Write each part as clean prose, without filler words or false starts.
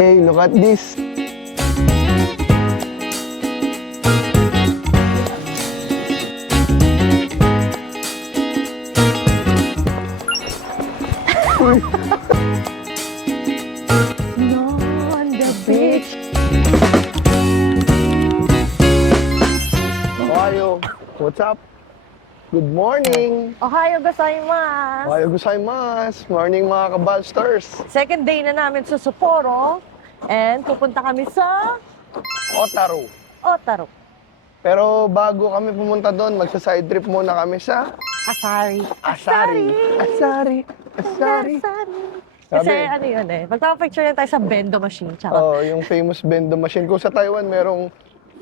Hey, look at this. Uy. No, on the beach. Ohayo, what's up? Good morning. Ohayo gozaimasu. Ohayo gozaimasu. Morning mga kabalsters. Second day na namin sa Sapporo. And pupunta kami sa Otaru. Otaru. Pero bago kami pumunta doon, magsa-side trip muna kami sa Asari. Asari. Asari. Asari. Kasi Sabi- ano yun eh, magpapapicture na tayo sa bendo machine. Tsaka Oh, yung famous bendo machine. Kung sa Taiwan, merong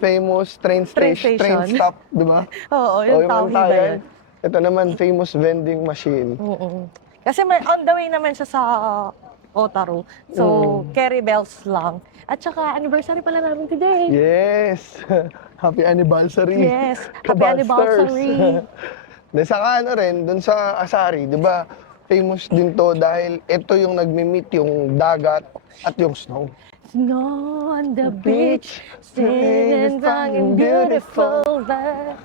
famous train station, train station. stop, di ba? Oo, Oh, yung tawid na Antayan. yun. Ito naman, famous vending machine. Oo. Kasi may on the way naman siya sa Otaru. So, carry bells lang. At saka, anniversary pala namin today. Yes! Happy anniversary! Yes, happy Kabalsters. anniversary. De saka ano rin, dun sa Asari, di ba, famous din to dahil ito yung nagmi-meet yung dagat at yung snow. Snow on the beach, singing song in beautiful light.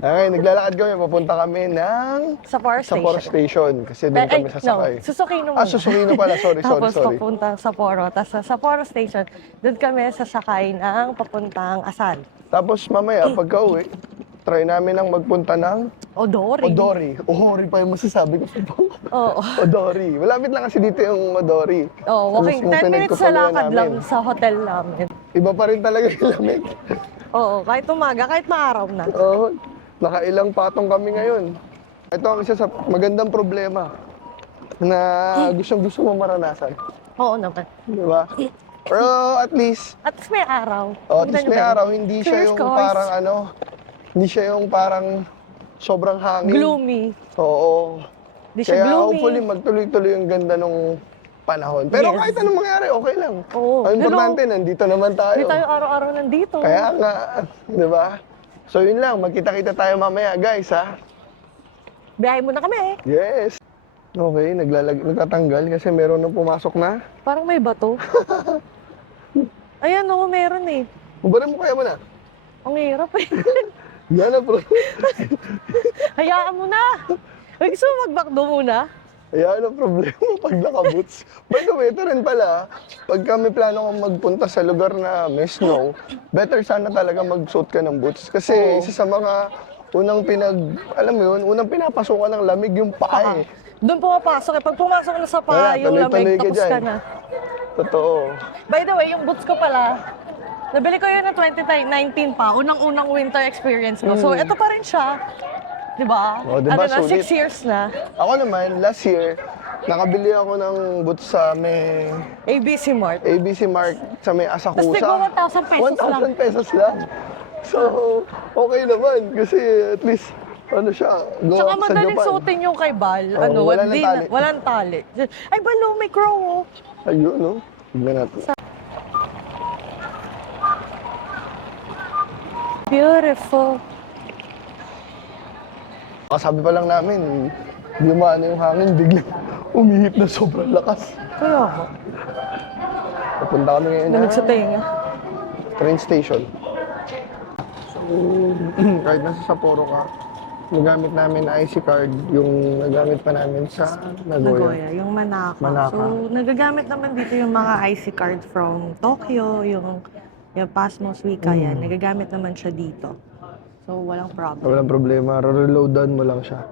Okay, naglalakad kami, papunta kami ng Sapporo Sapporo Station. Station kasi doon kami sasakay. No, Susukino muna. Ah, Susukino pala, sorry. Tapos papunta sa Sapporo. Tapos sa Sapporo Station, doon kami sasakay ng papuntang Asan. Tapos mamaya, pagka-uwi, try namin ang magpunta ng Odori. Odori. Ohori pa yung masasabi ko. Oo. Odori. Malapit lang kasi dito yung Odori. Oh, walking Mismo 10 minutes sa pinagkukuloyan lakad namin. lang sa hotel namin. Iba pa rin talaga yung lamig. Oo, kahit umaga, kahit maaraw na. Oo. Nakailang patong kami ngayon. Ito ang isa sa magandang problema na gustong-gusto mo maranasan. Oo naman. Di ba? Pero at least, At least may araw. at least may Tingnan nyo ba? araw, hindi siya Clear yung skies. parang hindi siya yung parang sobrang hangin. Gloomy. Oo. Hindi siya Kaya gloomy. hopefully magtuloy-tuloy yung ganda nung panahon. Pero Yes. kahit anong mangyari, okay lang. Oo. Ang importante, nandito naman tayo. Hindi tayo araw-araw nandito. Kaya nga, di ba? So yun lang, magkita-kita tayo mamaya guys ha. Biyahe muna kami. Yes. Okay, nagtatanggal kasi meron nang pumasok na. Parang may bato. Ayan, oo, meron eh. Ubarin mo kaya mo na. Ang hirap eh. Yan na bro. Hayaan mo na. Ay, gusto mo mag-backdo muna? Ayan ang problema pag naka-boots. By the way, ito rin pala, pag kami plano kong magpunta sa lugar na may snow, better sana talaga mag-suit ka ng boots. Kasi Oo. isa sa mga unang alam mo yun, unang pinapasukan ng lamig yung paa eh. Doon pumapasok eh. Pag pumasok na sa paa, Wala, yung tuloy-tuloy lamig, ka tapos dyan. ka na. Totoo. By the way, yung boots ko pala, nabili ko yun na 2019 pa. Unang-unang winter experience ko. So, ito pa rin siya. Diba? Oh, diba, Ano na, sulit? 6 years na. Ako naman, last year, nakabili ako ng boots sa may ABC Mart. ABC Mart sa may Asakusa. Tapos tigwa 1,000 pesos lang. 1,000 pesos lang. So, okay naman kasi at least ano siya, go Tsaka up sa madaling Japan. suotin yung kay Bal. Oo, Ano, wala nang tali. walang tali. Ay, Balo, may crow oh. Ayun, no? Tignan natin. Beautiful. Sabi pa lang namin, lumana yung hangin, biglang umihip na sobrang lakas. Kaya ako. Papunta kami ngayon na Lamig sa tenga. train station. So, kahit nasa Sapporo ka, nagamit namin IC card, yung nagamit pa namin sa Nagoya. Nagoya, yung Manaka. Manaka. So, nagagamit naman dito yung mga IC card from Tokyo, yung Pasmo Suica yan. Nagagamit naman siya dito. So, walang problem. Walang problema, reloadan mo lang siya.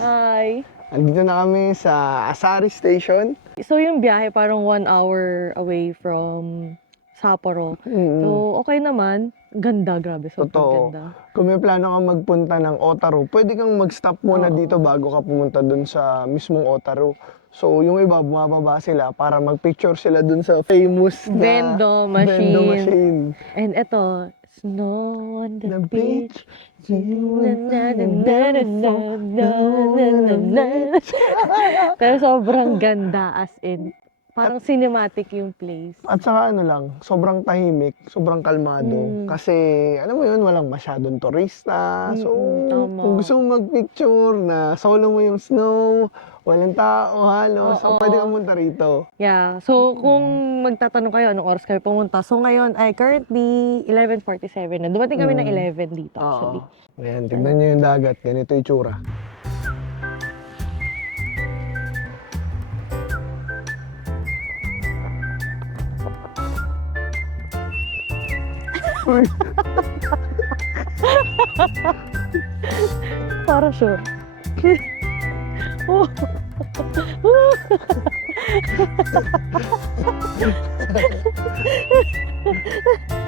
Hi. Andito na kami sa Asari Station. So, yung biyahe parang 1 hour away from Sapporo. Mm. So, okay naman. Ganda, grabe. Sobrang Totoo. ganda. Kung may plano kang magpunta ng Otaru, pwede kang mag-stop muna Oo. dito bago ka pumunta dun sa mismong Otaru. So, yung iba, bumababa sila para mag-picture sila dun sa famous na Bendo Bendo machine. machine. And eto, snow on the The beach. beach. Pero sobrang ganda, as in. Parang cinematic yung place. At saka ano lang, sobrang tahimik, sobrang kalmado. Kasi, alam mo yun, walang masyadong turista. So, Tama. kung gusto mo magpicture na solo mo yung snow, walang tao halos, so Oo. pwede kang punta rito. Yeah. So, kung magtatanong kayo anong oras kayo pumunta, so ngayon ay currently 11:47 na. Dumating kami ng 11 dito actually. Ayan, tignan nyo yung dagat, ganito yung tsura. Uy, Para sure.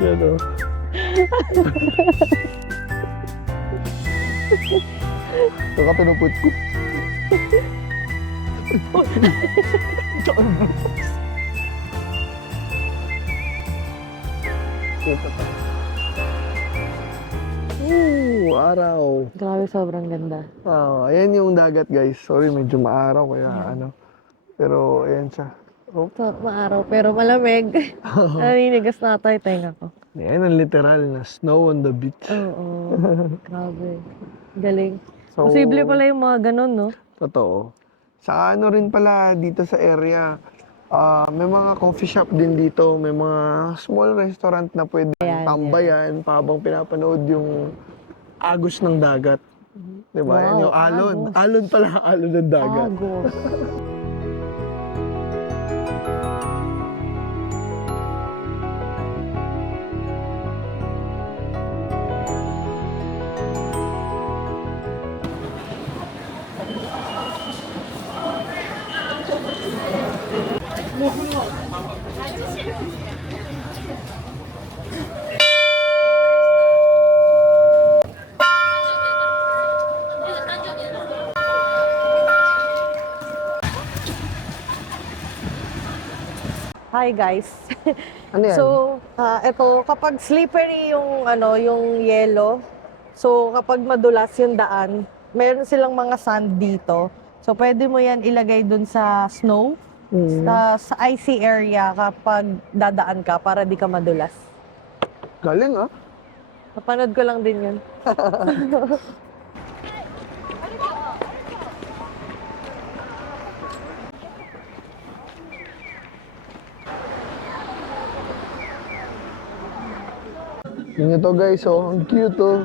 yan o. Saka pinuput ko. Araw. Grabe, sobrang ganda. Ayan yung dagat guys. Sorry, medyo maaraw kaya ano. Pero ayan siya. Oh. So, maaraw pero malamig. Naninigas na tayo tenga ko. Ayan ang literal na snow on the beach. Oo. Grabe. Galing. So, Posible pala yung mga ganun, no? Totoo. Sa ano rin pala dito sa area, may mga coffee shop din dito, may mga small restaurant na pwede tambayan habang pinapanood yung agos ng dagat. Diba? Yan Wow, yung alon. agos. Alon pala, alon ng dagat. Agos. Hi guys. Ano yan? So, ito kapag slippery yung yung yellow. So, kapag madulas yung daan, meron silang mga sand dito. So, pwede mo yan ilagay dun sa snow, sa icy area kapag dadaan ka para di ka madulas. Galing ah. Napanood ko lang din yun. Yun ito guys, oh. Ang cute oh.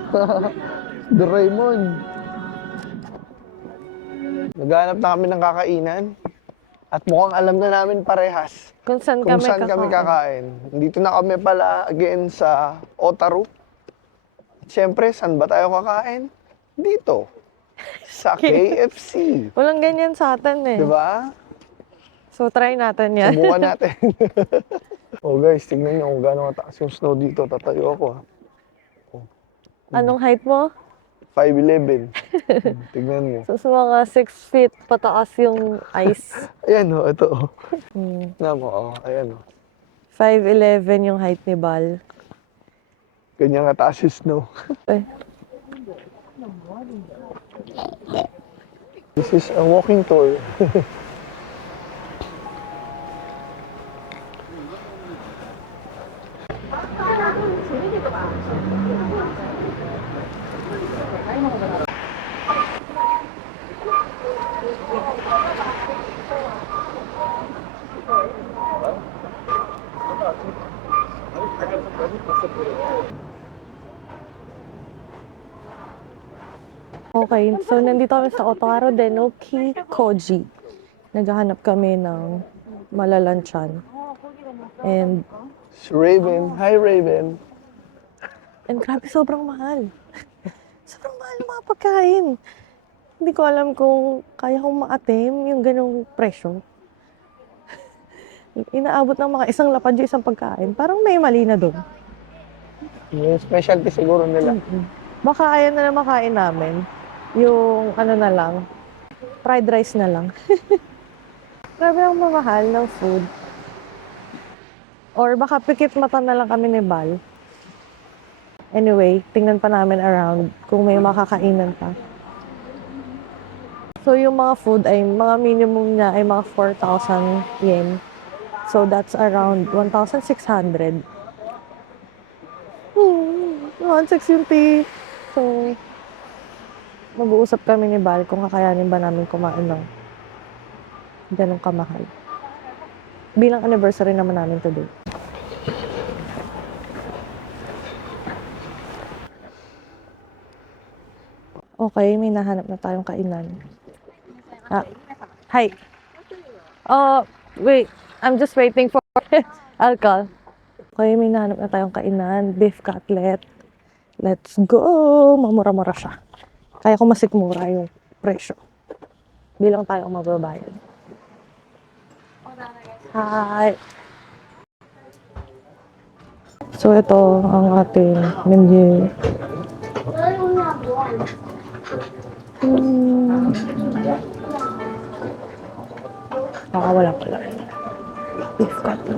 Doraemon. Naghanap na kami ng kakainan. At mukhang alam na namin parehas Kung saan kung kami saan kami kakain. Dito na kami pala again sa Otaru. At syempre, saan ba tayo kakain? Dito. Sa KFC. Walang ganyan sa atin eh. Diba? So, try natin yan. Subukan natin. Oh guys, tignan nyo kung gaano kataas yung snow dito. Tatayo ako ha. Anong height mo? 5'11". Tignan nyo. So, sa mga 6 feet pataas yung ice. Ayan o, ito o. Hmm. Nga mo, oh, ayan o. 5'11 yung height ni Bal. Ganyan kataas yung snow. Eh. This is a walking tour. Okay, so nandito kami sa Otaru Denoki Koji. Naghahanap kami ng malalanchan. And Si Raven. Hi, Raven. grabe, sobrang mahal. Sobrang mahal ng mga pagkain. Hindi ko alam kung kaya kong ma-attain yung ganong presyo. Inaabot ng mga isang lapad yung isang pagkain. Parang may mali na doon. Yung specialty siguro nila. Baka ayaw na makain namin. Yung ano na lang, fried rice na lang. Grabe ang mamahal ng food. Or baka pikit mata na lang kami ni Bal. Anyway, tingnan pa namin around kung may makakainan pa. So yung mga food ay mga minimum niya ay mga 4,000 yen. So that's around 1,600. 160. So, mag-uusap kami ni Bal kung kakayanin ba namin kumain ng ganong kamahal. Bilang anniversary naman namin today. Okay, may nahanap na tayong kainan. Hi. Wait. I'm just waiting for alcohol. Okay, may nahanap na tayong kainan. Beef cutlet. Let's go! Mamura-mura siya. Kaya ko masikmura yung presyo. Bilang tayo ang mababayad. Hi! So, ito ang ating menu. Wala pala. Beef cutlet.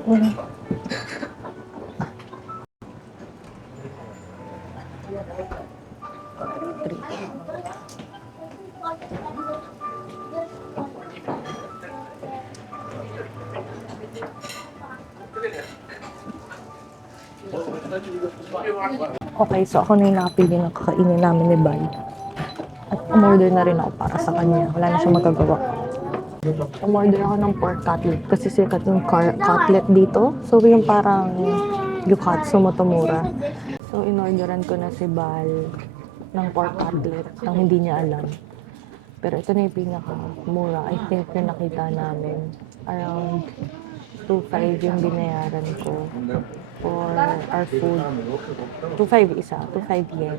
Okay, so ako na yung nakapili ng kakainin namin ni Bay. At umorder na rin ako para sa kanya. Wala na siyang magagawa. Umorder ako ng pork cutlet kasi sikat yung cutlet dito. So yung parang gyukatsu motomura. So inorderan ko na si Bal ng pork cutlet nang hindi niya alam. Pero ito na yung pinaka-mura. I think yung nakita namin. Around 2.5 yung binayaran ko for our food. 2.5 isa. 2.5 yen.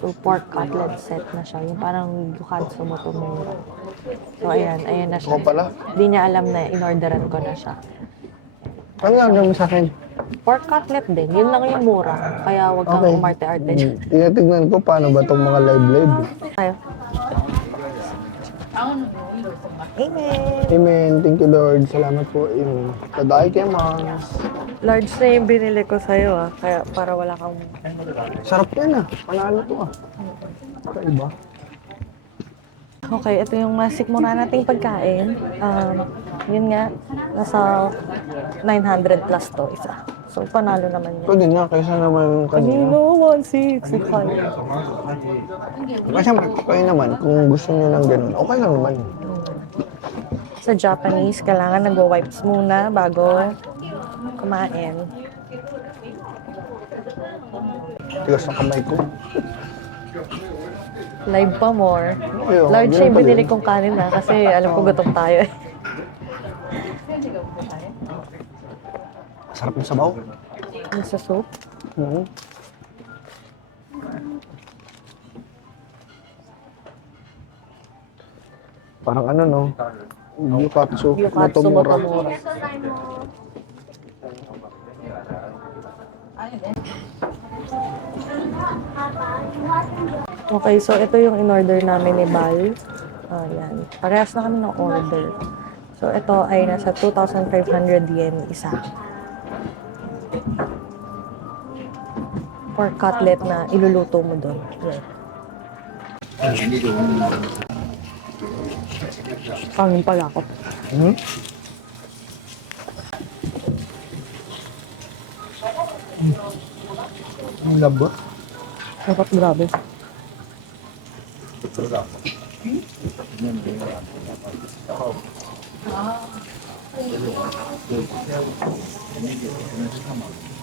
So, pork cutlet set na siya. Yung parang gyukatsu motomura. So, ayan. Ayan na siya. Ako pala. Hindi niya alam na inorderan ko na siya. Ano nga mo sa akin? Pork cutlet din. Yun lang yung mura. Kaya wag kang Okay. umarte-arte dyan. Tinatignan ko paano ba itong mga live. Tayo. Amen. Amen. Thank you, Lord. Salamat po. Yung taday kay Mams. Large na yung binili ko sa'yo Kaya para wala kang... Sarap yan Panalo to Kaiba. Okay, ito yung masikmura nating pagkain. Yun nga, nasa 900 plus to isa. So, panalo naman yun. Pwede na, kaysa naman yung kanina. Kanino, 1,600. Kasi kayo naman, kung gusto nyo ng ganun, okay lang naman. Sa Japanese, kailangan nagwa-wipes muna bago kumain. Tigas ng kamay ko. Live pa more. Ayun, Large ganun yung pala binili yun. kong kanin kasi alam ko gutom tayo Sarap ng sabaw. Yung sa soup. Parang ano, no? Gyukatsu Gyukatsu motomura. motomura. Okay, so ito yung in-order namin ni Bal. Ayan. Parehas na kami ng order. So ito ay nasa 2,500 yen isa. Pork cutlet na iluluto mo doon. Yan. Pangin pala ako. Ang lambot. Sarap, grabe.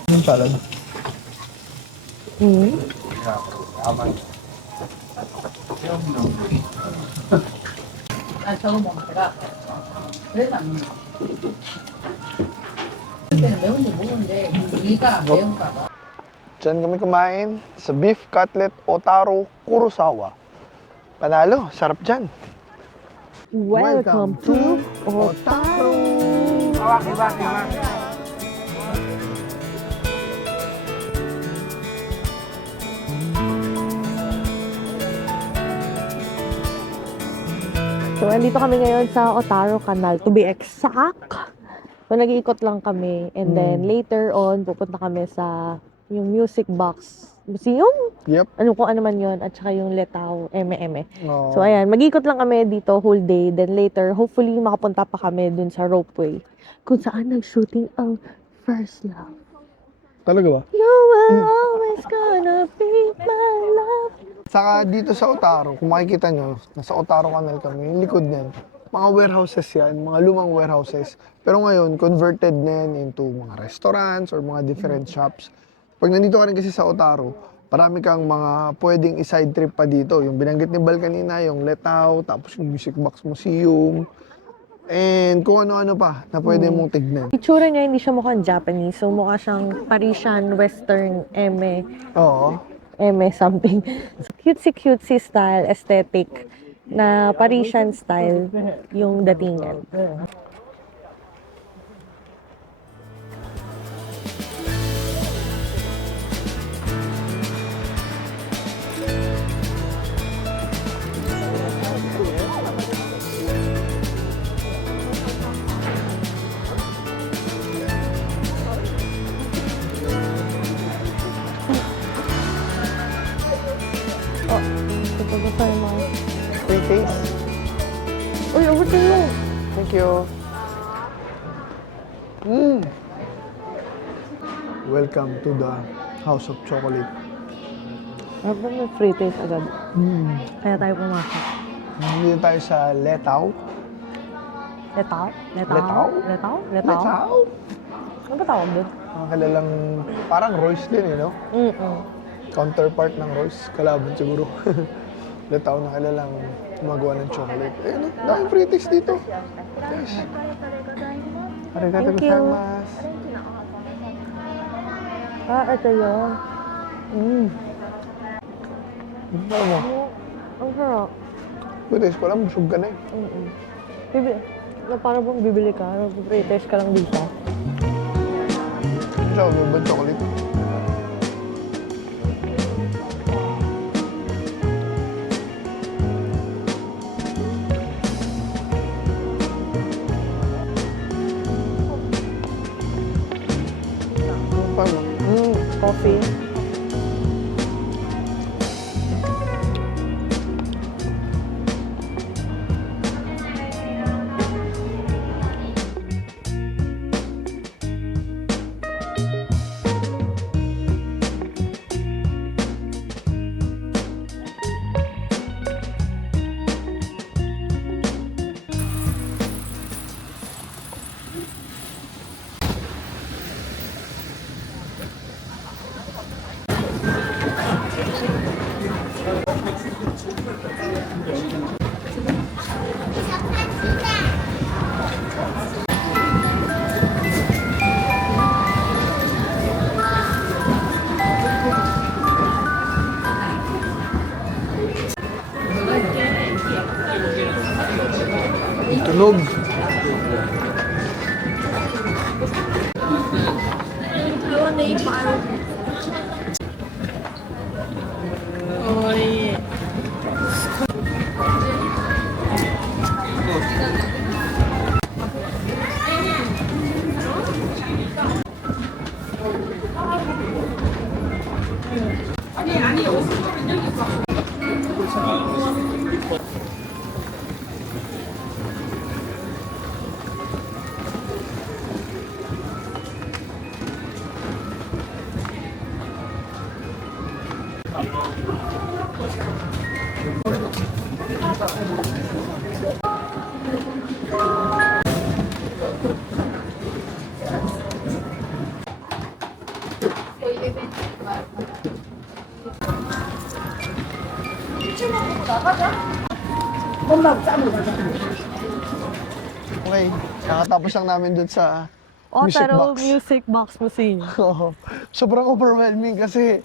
Yung salad. Diyan kami kumain sa Beef Cutlet Otaro Kurosawa. Panalo, sarap dyan. Welcome to Otaro! So, andito kami ngayon sa Otaro Canal, to be exact. So, nag-iikot lang kami. And then, later on, pupunta kami sa yung Music Box Museum. Yep. Ano kung ano man yun. At saka yung Letao, Eme. Oh. So, ayan. Mag-ikot lang kami dito whole day. Then, later, hopefully, makapunta pa kami dun sa ropeway. Kung saan nag-shooting ang First Love. Talaga ba? You will always gonna be my love. Saka dito sa Otaro, kung makikita nyo, nasa Otaro Canal kami, yung likod niyan, mga warehouses yan, mga lumang warehouses. Pero ngayon, converted na yan into mga restaurants or mga different shops. Pag nandito ka rin kasi sa Otaro, marami kang mga pwedeng i-side trip pa dito. Yung binanggit ni Bal kanina, yung Letao, tapos yung Music Box Museum, and kung ano-ano pa na pwede mong tignan. Itsura niya, hindi siya mukhang Japanese. So, mukha siyang Parisian, Western, Oo. something. Cutesy style, aesthetic, na Parisian style yung datingan. Oh, ito ba tayo mga... Free taste. Uy, over to you! Thank you. Welcome to the House of Chocolate. Ano ba may free taste agad? Kaya tayo pumasok. Dito tayo sa Letao. Letao? Letao? Letao? Ano ba tawag doon? Mga kilalang, parang Royce din, no? Counterpart ng Royce. Kalaban siguro. Letao na kilalang gumagawa ng chocolate. Ayun, no? Daming free taste dito. Yes. Arigato Thank you. gozaimasu. Ito yun. Ano mo? Ang sarap. Free taste ko lang, busog ka na eh. Bibili. Na para bang bibili ka, free taste ka lang dito. Ano siya, may chocolate? Paano? Coffee. Tunog. Okay, nakatapos lang namin dun sa Music Otaro Box. Music Box Museum. Oo. Sobrang overwhelming kasi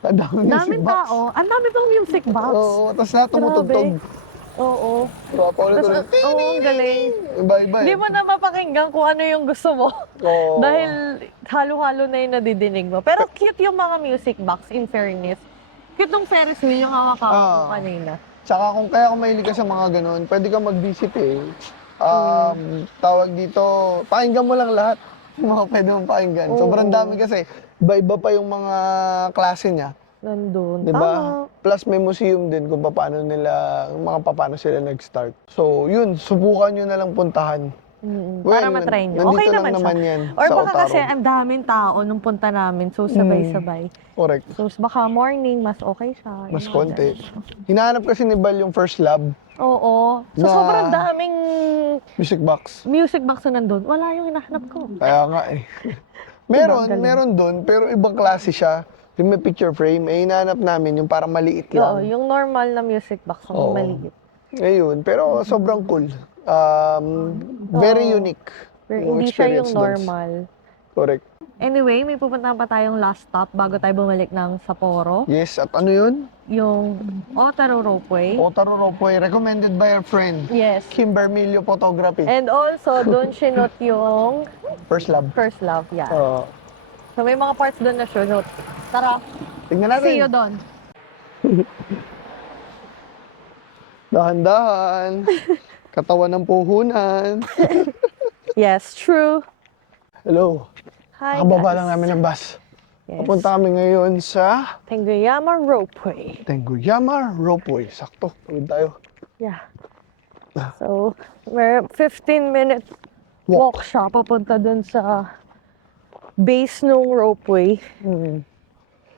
ang daming music Daming box. tao. Ang dami pang music box. Oo, tapos lahat tumutugtog. Oo. So, paulit-ulit. Oo, ang galing. Iba-iba Hindi eh. mo na mapakinggan kung ano yung gusto mo. Oo. Dahil halo-halo na yung nadidinig mo. Pero cute yung mga music box, in fairness. Cute yung Ferris wheel yung hawak-hawak mo Ah. kanina. Tsaka kung mahilig ka sa mga ganun, pwede kang mag-visit eh. Tawag dito, pakinggan mo lang lahat. Yung mga pwede mong pakinggan. Sobrang Oo. dami kasi. Iba-iba pa yung mga klase niya. Nandun. Di ba? Tama. Plus may museum din kung paano sila nag-start. So, yun, subukan nyo na lang puntahan. Para matry nyo. Nandito Okay lang naman siya. naman yan Or sa baka Otarog. kasi ang daming tao nung punta namin. So, sabay-sabay. Correct. So, baka morning, mas okay siya. Yung Mas mga konti. ganun. Hinahanap kasi ni Bal yung first lab, Oo. So, Na- sobrang daming music box. music box na nandun. Wala yung hinahanap ko. Kaya nga eh. Ang galing. Meron doon, pero ibang klase siya. Yung may picture frame, eh hinahanap namin yung parang maliit Oo, lang. yung normal na music box ang Oo. maliit. Ayun, pero sobrang cool. Very Oo. unique. Pero yung hindi siya yung experience doon. normal. Correct. Anyway, may pupuntahan pa tayong last stop bago tayo bumalik ng Sapporo. Yes, at ano yun? Yung Otaro Ropeway. Otaro Ropeway, recommended by our friend, Yes. Kim Bermilio Photography. And also, doon sinot yung First lab. First Love. Yeah. Oo. So, may mga parts doon na sinot. Tara, Tingnan natin. see you doon. Dahan-dahan. Katawan ng puhunan. Yes, true. Hello. Hi, Nakababa guys. lang namin ng bus. Yes. Papunta kami ngayon sa Tengguyama Ropeway. Tengguyama Ropeway. Sakto. Tawid tayo. Yeah. So, may 15-minute walk siya papunta dun sa base nung ropeway.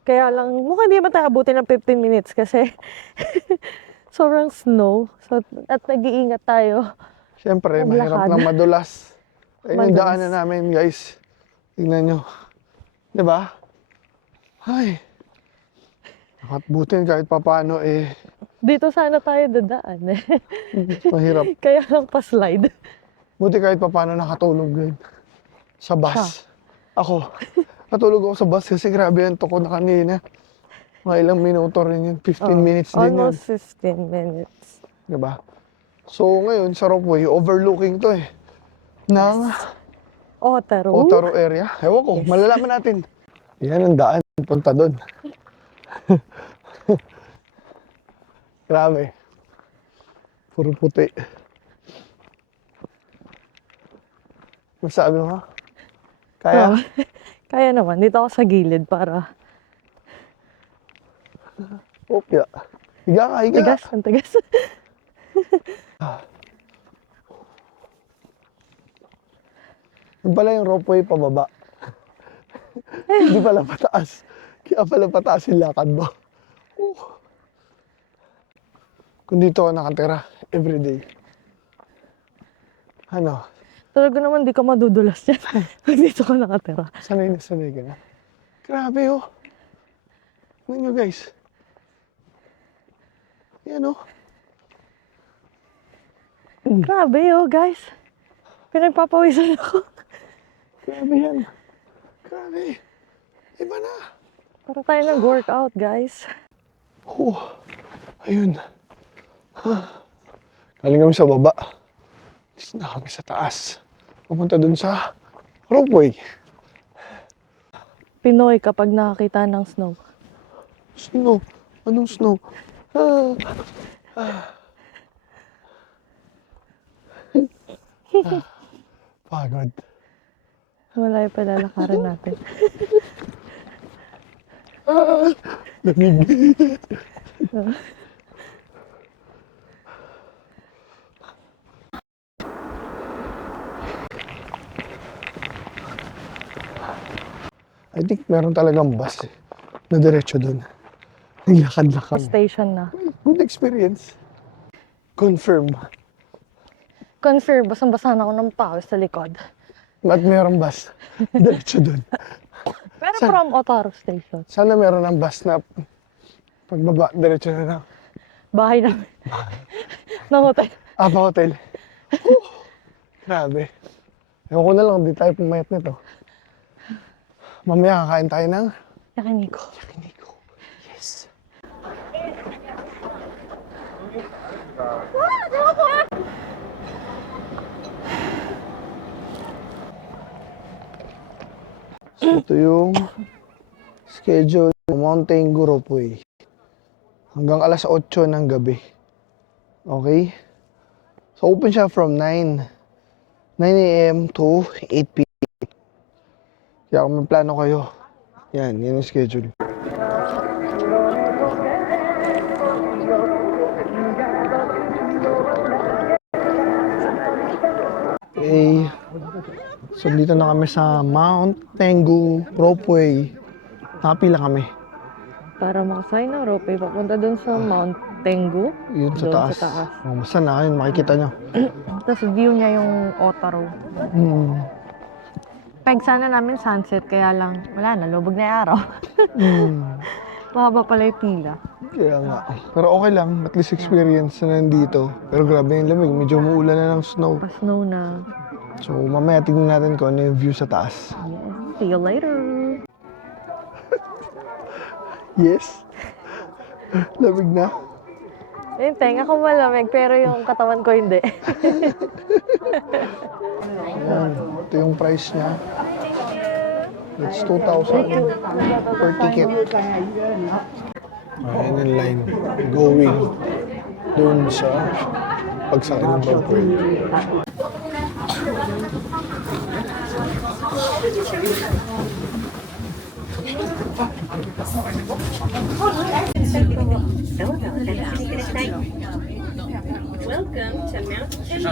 Kaya lang, mukhang hindi naman tayo abutin ng 15 minutes kasi sobrang snow. So, at nag-iingat tayo. Siyempre, mahirap Maglakad. na madulas. Ayun yung Madulas. daanan namin, guys. Tingnan nyo. Diba? Ay. Nakatbutin kahit papano eh. Dito sana tayo dadaan eh. Mahirap. Kaya lang pa-slide. Buti kahit papano nakatulog din. Sa bus. Ako. Natulog ako sa bus kasi grabe yung tuko na kanina. Mga ilang minuto rin yun. 15 minutes din yun. Almost 15 minutes. Diba? So ngayon sa Ropeway, overlooking to eh. Ng Otaro. Otaro area. Ewan ko, malalaman natin. Yan ang daan. Punta doon. Grabe. Puro puti. Masabi mo? Kaya? Kaya naman. Dito ako sa gilid para Opya. Higa ka, higa. tigas. Ang tigas. Yung pala yung ropeway pababa. Hindi pala pataas. Kaya pala pataas yung lakad mo. Kung dito ka nakatira, everyday. Ano? Talaga naman di ka madudulas yan. Pag dito ka nakatira. Sanay na sanay ka na. Grabe oh. Tingnan nyo guys. Yan oh. Grabe oh, guys. Pinagpapawisan ako. Grabe yan. Grabe. Iba na. Para tayo nag-workout, guys. Ayun. Galing kami sa baba. Dito na kami sa taas. Pupunta dun sa ropeway. Pinoy kapag nakakita ng snow. Snow. Anong snow? Pagod. Wala yung palalakaran natin. Lamig. I think meron talagang bus eh, na diretso dun. Naglakad-lakad. Station na. Good experience. Confirm. Confirm, basang-basa na ako ng pawis sa likod. At meron bus. Diretso dun. Pero from Otaro Station. Sana meron ng bus na pagbaba, diretso na lang. Bahay namin. ng hotel. Pa hotel. Grabe. Ewan ko na lang, di tayo pumayat nito. Mamaya kakain tayo ng Yakiniko. Yes. Ito yung schedule ng Mount Tengu Ropeway. Hanggang alas 8 ng gabi. Okay? So, open siya from 9 a.m. to 8 p.m. Kaya kung may plano kayo, yan yung schedule. Okay. So, dito na kami sa Mount Tengu Ropeway. Nakapila kami. Para makasay na ropeway papunta dun sa Mount Tengu. Yun sa Doon taas. sa taas. Oh, basta na yun, makikita nyo. Tapos view niya yung Otaro. Hmm. Peg sana namin sunset, kaya lang, wala na, lubog na yung araw. Hmm. Mahaba pala yung pila. Kaya nga. Pero okay lang, at least experience na nandito. Pero grabe yung lamig, medyo umuulan na ng snow. Pa-snow na. So mamaya tignan natin kung ano yung view sa taas. Yes. See you later. Yes? Lamig na? Yung tenga ko malamig, pero yung katawan ko hindi. Ayan, ito yung price niya. It's 2,000 per ticket. Ayan yung line. Going doon sa pagsakay ng Ropeway. Welcome to Mount Tengu.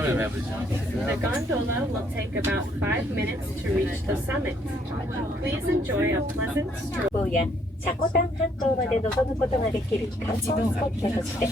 The gondola will take about 5 minutes to reach the summit. Please enjoy a pleasant stroll. や積丹半島まで望むことができる観光スポットとして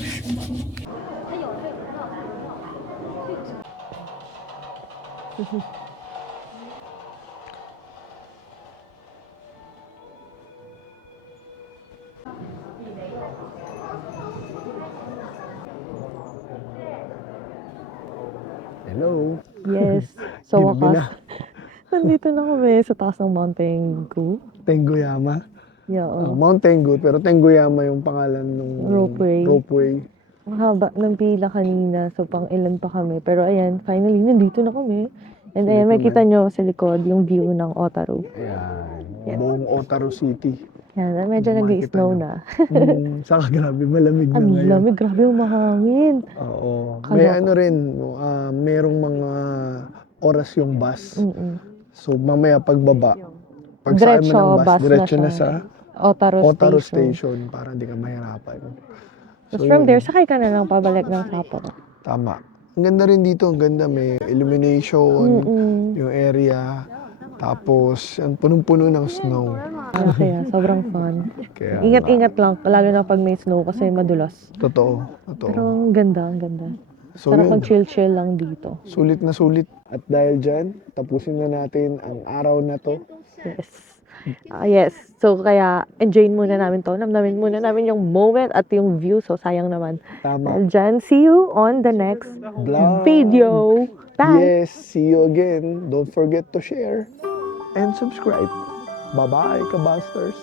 Hello. Yes. So, Ginabi na. wakas. Nandito na kami sa taas ng Mount Tengu. Tenguyama. Yeah, Mount Tengu, pero Tenguyama yung pangalan ng Ropeway. Mahaba ng pila kanina, so pang ilan pa kami. Pero ayan, finally, nandito na kami. And ayan, makita nyo sa likod yung view ng Otaru. Ayan. Yes. Buong Otaru City. Yan, medyo Makikita nag-snow nyo. na. Saka grabe, malamig na Ang ngayon. lamig, grabe yung mahangin. Oo. May Kala- ano rin, merong mga oras yung bus. So mamaya pagbaba, pag sakay mo ng bus, diretso na sa Otaru Otaru Station. Station para hindi ka mahirapan. Tapos from yun, there, sakay ka na lang pabalik ng Sapporo. tama. Ang ganda rin dito, ang ganda. May illumination, yung area. Tapos, ang punong-puno ng snow. Kaya sobrang fun. Kaya, Ingat-ingat lang, lalo na pag may snow kasi madulas. Totoo, totoo. Pero ang ganda, ang ganda. So Sarap yun, mag-chill-chill lang dito. sulit na sulit. At dahil dyan, tapusin na natin ang araw na to. Yes. Yes. So, kaya enjoyin muna namin to. Namnamin muna namin yung moment at yung view. So, sayang naman. Tama. Dahil dyan, see you on the next Vlog. video. Bye! Yes, see you again. Don't forget to share and subscribe. Bye-bye, kabasters.